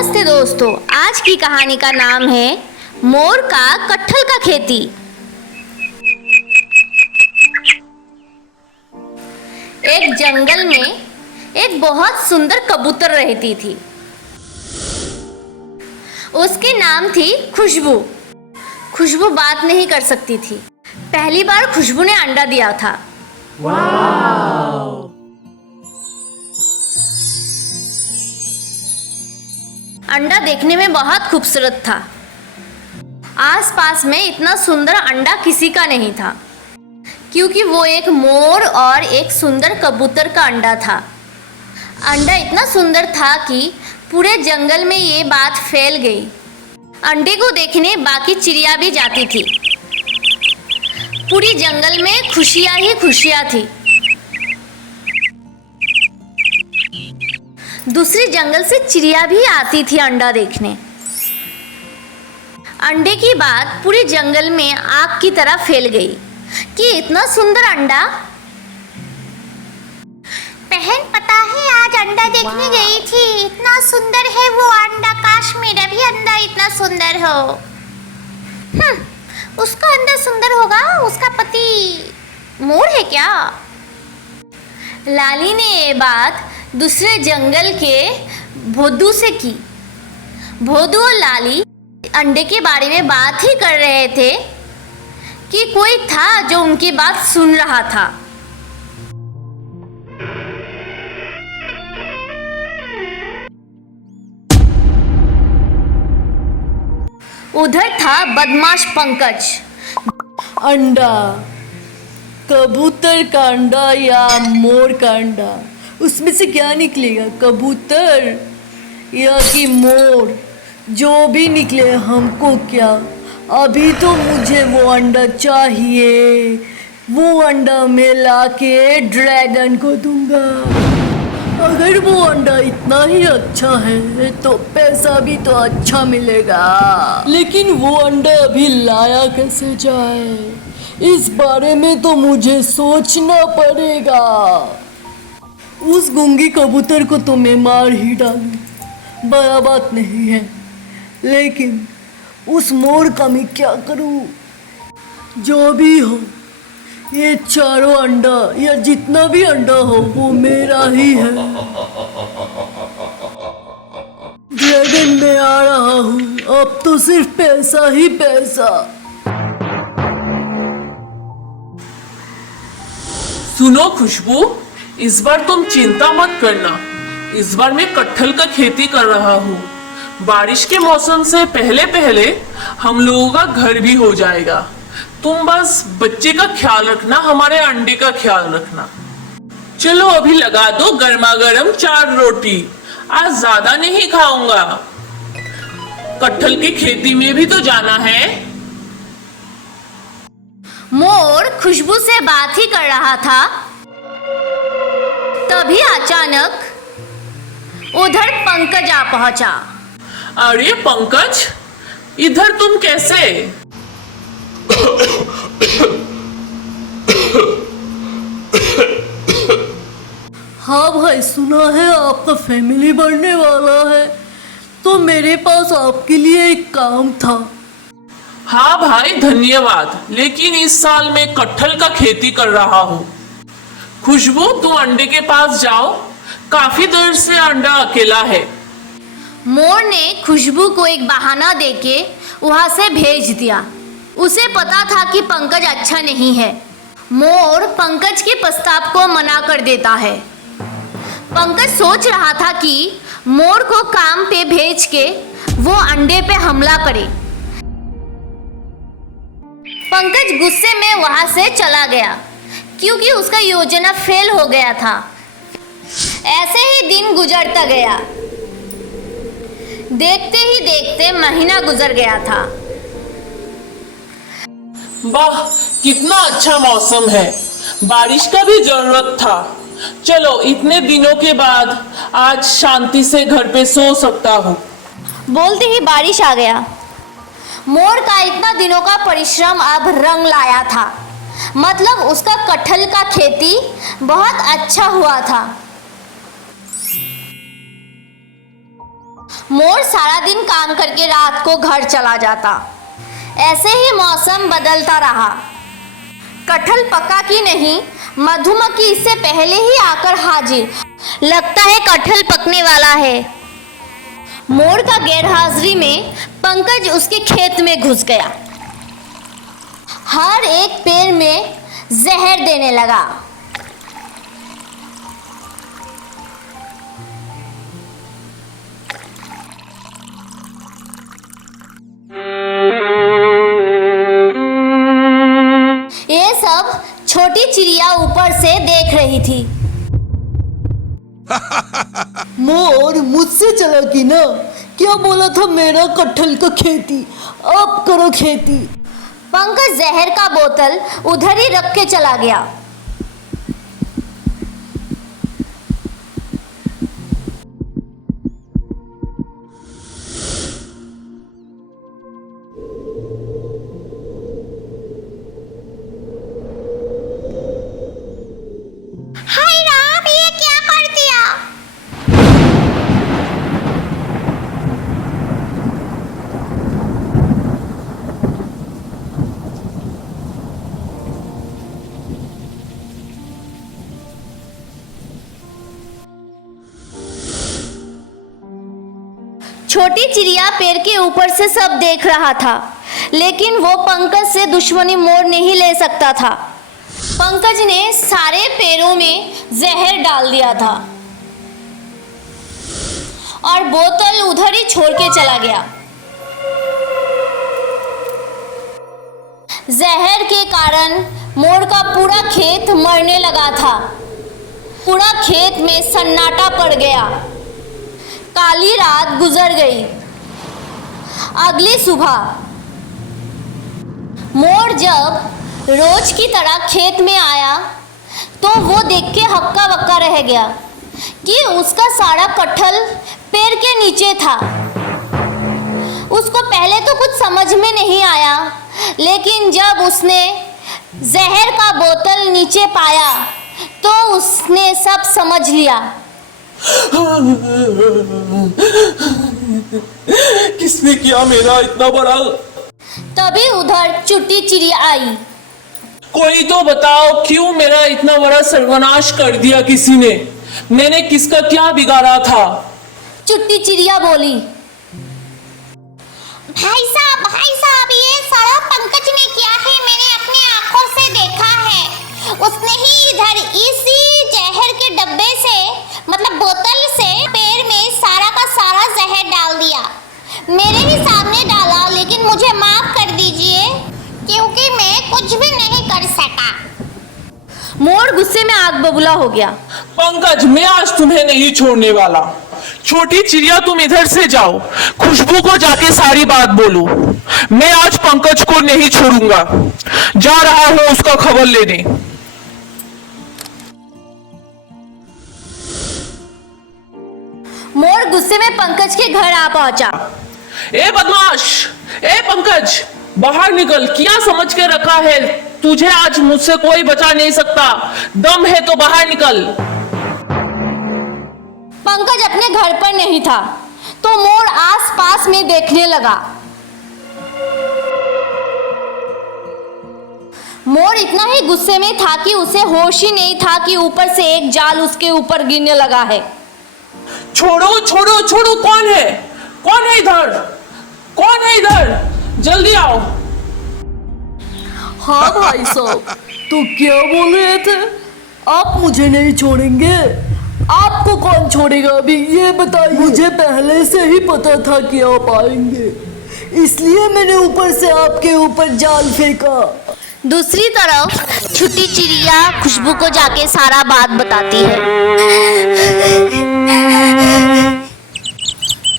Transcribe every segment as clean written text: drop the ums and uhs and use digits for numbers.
नमस्ते दोस्तों, आज की कहानी का नाम है मोर का कटहल का खेती। एक जंगल में एक बहुत सुंदर कबूतर रहती थी। उसकी नाम थी खुशबू। खुशबू बात नहीं कर सकती थी। पहली बार खुशबू ने अंडा दिया था। वाव! अंडा देखने में बहुत खूबसूरत था। आसपास में इतना सुंदर अंडा किसी का नहीं था, क्योंकि वो एक मोर और एक सुंदर कबूतर का अंडा था। अंडा इतना सुंदर था कि पूरे जंगल में ये बात फैल गई। अंडे को देखने बाकी चिड़िया भी जाती थी। पूरी जंगल में खुशियाँ ही खुशियाँ थी। दूसरी जंगल से चिड़िया भी आती थी अंडा देखने। अंडे की बात पूरे जंगल में आग की तरह फैल गई कि इतना सुंदर अंडा। बहन, पता है आज अंडा देखने गई थी, इतना सुंदर है वो अंडा। काश मेरा भी अंडा इतना सुंदर हो। उसका अंडा सुंदर होगा, उसका पति मोर है क्या? लाली ने ये बात दूसरे जंगल के भोदू से की। भोदू और लाली अंडे के बारे में बात ही कर रहे थे कि कोई था जो उनकी बात सुन रहा था। उधर था बदमाश पंकज। अंडा, कबूतर का अंडा या मोर का अंडा, उसमें से क्या निकलेगा? कबूतर या कि मोर? जो भी निकले हमको क्या, अभी तो मुझे वो अंडा चाहिए। वो अंडा मैं लाके ड्रैगन को दूंगा। अगर वो अंडा इतना ही अच्छा है तो पैसा भी तो अच्छा मिलेगा। लेकिन वो अंडा अभी लाया कैसे जाए, इस बारे में तो मुझे सोचना पड़ेगा। उस गूंगी कबूतर को तो मैं मार ही डालूं, बड़ा बात नहीं है। लेकिन उस मोर का मैं क्या करूं? जो भी हो, ये चारों अंडा या जितना भी अंडा हो वो मेरा ही है। ड्रैगन में आ रहा हूँ, अब तो सिर्फ पैसा ही पैसा। सुनो खुशबू, इस बार तुम चिंता मत करना। इस बार मैं कटहल का खेती कर रहा हूँ। बारिश के मौसम से पहले पहले हम लोगों का घर भी हो जाएगा। तुम बस बच्चे का ख्याल रखना, हमारे अंडे का ख्याल रखना। चलो अभी लगा दो गर्मा गर्म 4 रोटी। आज ज्यादा नहीं खाऊंगा, कटहल की खेती में भी तो जाना है। मोर खुशबू से बात ही कर रहा था, तभी अचानक उधर पंकज आ पहुंचा। अरे पंकज, इधर तुम कैसे? हाँ भाई, सुना है आपका फैमिली बढ़ने वाला है, तो मेरे पास आपके लिए एक काम था। हाँ भाई धन्यवाद, लेकिन इस साल मैं कटहल का खेती कर रहा हूँ। खुशबू, तुम अंडे के पास जाओ, काफी देर से अंडा अकेला है। मोर ने खुशबू को एक बहाना देके वहां से भेज दिया। उसे पता था कि पंकज अच्छा नहीं है। मोर पंकज के प्रस्ताव को मना कर देता है। पंकज सोच रहा था कि मोर को काम पे भेज के वो अंडे पे हमला करे। पंकज गुस्से में वहां से चला गया, क्योंकि उसका योजना फेल हो गया था। ऐसे ही दिन गुजरता गया। देखते ही देखते महीना गुजर गया था। वाह, कितना अच्छा मौसम है, बारिश का भी जरूरत था। चलो इतने दिनों के बाद आज शांति से घर पे सो सकता हूँ। बोलते ही बारिश आ गया। मोर का इतना दिनों का परिश्रम अब रंग लाया था। मतलब उसका कटहल का खेती बहुत अच्छा हुआ था। मोर सारा दिन काम करके रात को घर चला जाता। ऐसे ही मौसम बदलता रहा। कटहल पका कि नहीं, मधुमक्खी इससे पहले ही आकर हाजिर। लगता है कटहल पकने वाला है। मोर का गैरहाजिरी में पंकज उसके खेत में घुस गया। हर एक पेड़ में जहर देने लगा। ये सब छोटी चिड़िया ऊपर से देख रही थी। मोर मुझसे चला कि ना, क्या बोला था मेरा कटहल का खेती, अब करो खेती। पंकज जहर का बोतल उधर ही रख के चला गया। हाय राम, ये क्या कर दिया? छोटी चिड़िया पेड़ के ऊपर से सब देख रहा था, लेकिन वो पंकज से दुश्मनी मोड़ नहीं ले सकता था। पंकज ने सारे पेड़ों में जहर डाल दिया था और बोतल उधर ही छोड़ के चला गया। जहर के कारण मोर का पूरा खेत मरने लगा था। पूरा खेत में सन्नाटा पड़ गया। काली रात गुजर गई। अगली सुबह मोर जब रोज की तरह खेत में आया तो वो देख के हक्का बक्का रह गया कि उसका सारा कटहल पेड़ के नीचे था। उसको पहले तो कुछ समझ में नहीं आया, लेकिन जब उसने जहर का बोतल नीचे पाया तो उसने सब समझ लिया। किसने किया मेरा इतना बड़ा? तभी उधर चुट्टी चिड़िया आई। कोई तो बताओ, क्यों मेरा इतना बड़ा सर्वनाश कर दिया किसी ने? मैंने किसका क्या बिगाड़ा था? चुट्टी चिड़िया बोली। भाई साहब, ये सारा पंकज ने किया है। मैंने अपनी आंखों से देखा है। उसने ही इधर इसी जहर के डब्बे से, मतलब बोतल से, पेड़ में सारा का सारा जहर डाल दिया। मेरे ही सामने डाला, लेकिन मुझे माफ कर दीजिए क्योंकि मैं कुछ भी नहीं कर सका। मोर गुस्से में आग बबूला हो गया। पंकज, मैं आज तुम्हें नहीं छोड़ने वाला। छोटी चिड़िया, तुम इधर से जाओ, खुशबू को जाके सारी बात बोलो। मैं आज पंकज को नहीं छोड़ूंगा। जा रहा हूं उसका खबर लेने। मोर गुस्से में पंकज के घर आ पहुंचा। ए बदमाश, ए पंकज, बाहर निकल। क्या समझ के रखा है? तुझे आज मुझसे कोई बचा नहीं सकता। दम है तो बाहर निकल। पंकज अपने घर पर नहीं था तो मोर आस-पास में देखने लगा। मोर इतना ही गुस्से में था कि उसे होश ही नहीं था कि ऊपर से एक जाल उसके ऊपर गिरने लगा है। छोड़ो छोड़ो छोड़ो, कौन है? कौन है इधर? कौन है इधर? जल्दी आओ। हाँ भाई साहब, तो क्या बोल रहे थे? आप मुझे नहीं छोड़ेंगे? आपको कौन छोड़ेगा अभी, ये बताइए। मुझे पहले से ही पता था कि आप आएंगे, इसलिए मैंने ऊपर से आपके ऊपर जाल फेंका। दूसरी तरफ छोटी चिड़िया खुशबू को जाके सारा बात बताती है।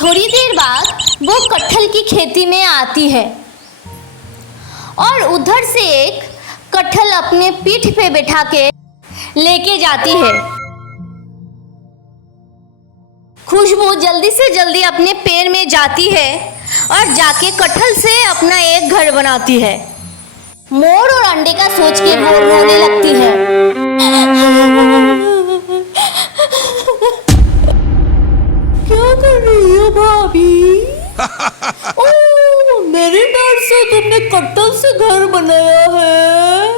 थोड़ी देर बाद वो कटहल की खेती में आती है और उधर से एक कटहल अपने पीठ पे बैठा के लेके जाती है। खुशबू जल्दी से जल्दी अपने पेड़ में जाती है और जाके कटहल से अपना एक घर बनाती है। मोर और अंडे का सोच के वो रोने लगती है। क्या कर रही हो बाप? भाभी। ओह, मेरे डर से तुमने कटहल से घर बनाया है।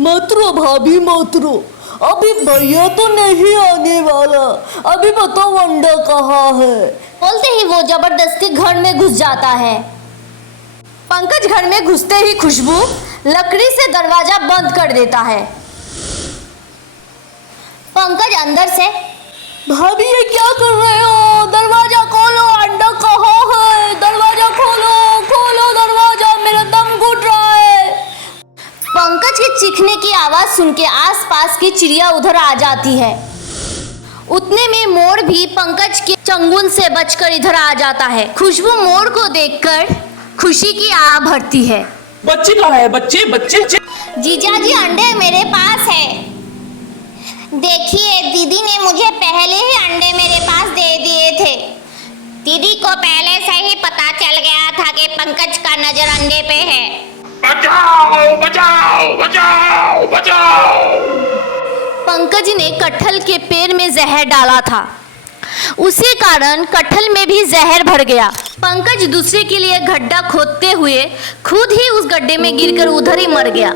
मत रो भाभी मत रो, अभी भैया तो नहीं आने वाला। अभी बताओ अंडा कहाँ है। बोलते ही वो जबरदस्ती घर में घुस जाता है। पंकज घर में घुसते ही खुशबू लकड़ी से दरवाजा बंद कर देता है। पंकज अंदर से, भाभी ये क्या कर रहे हो? दरवाजा खोलो, अंडा कहाँ है? दरवाजा खोलो खोलो दरवाजा, मेरा दम घुट रहा है। पंकज के चीखने की आवाज सुन के आसपास की चिड़िया उधर आ जाती है। उतने में मोर भी पंकज के चंगुल से बचकर इधर आ जाता है। खुशबू मोर को देखकर खुशी की आह भरती है। बच्चे कहाँ है? बच्चे बच्चे जीजा जी अंडे मेरे पास है। देखिए दीदी ने मुझे पहले ही अंडे मेरे पास दे दिए थे। दीदी को पहले से ही पता चल गया था कि पंकज का नजर अंडे पे है। बचाओ बचाओ बचाओ बचाओ। पंकज ने कटहल के पेड़ में जहर डाला था, उसी कारण कटहल में भी जहर भर गया। पंकज दूसरे के लिए गड्ढा खोदते हुए खुद ही उस गड्ढे में गिरकर उधर ही मर गया।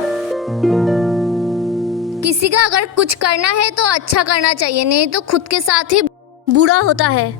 किसी का अगर कुछ करना है तो अच्छा करना चाहिए, नहीं तो खुद के साथ ही बुरा होता है।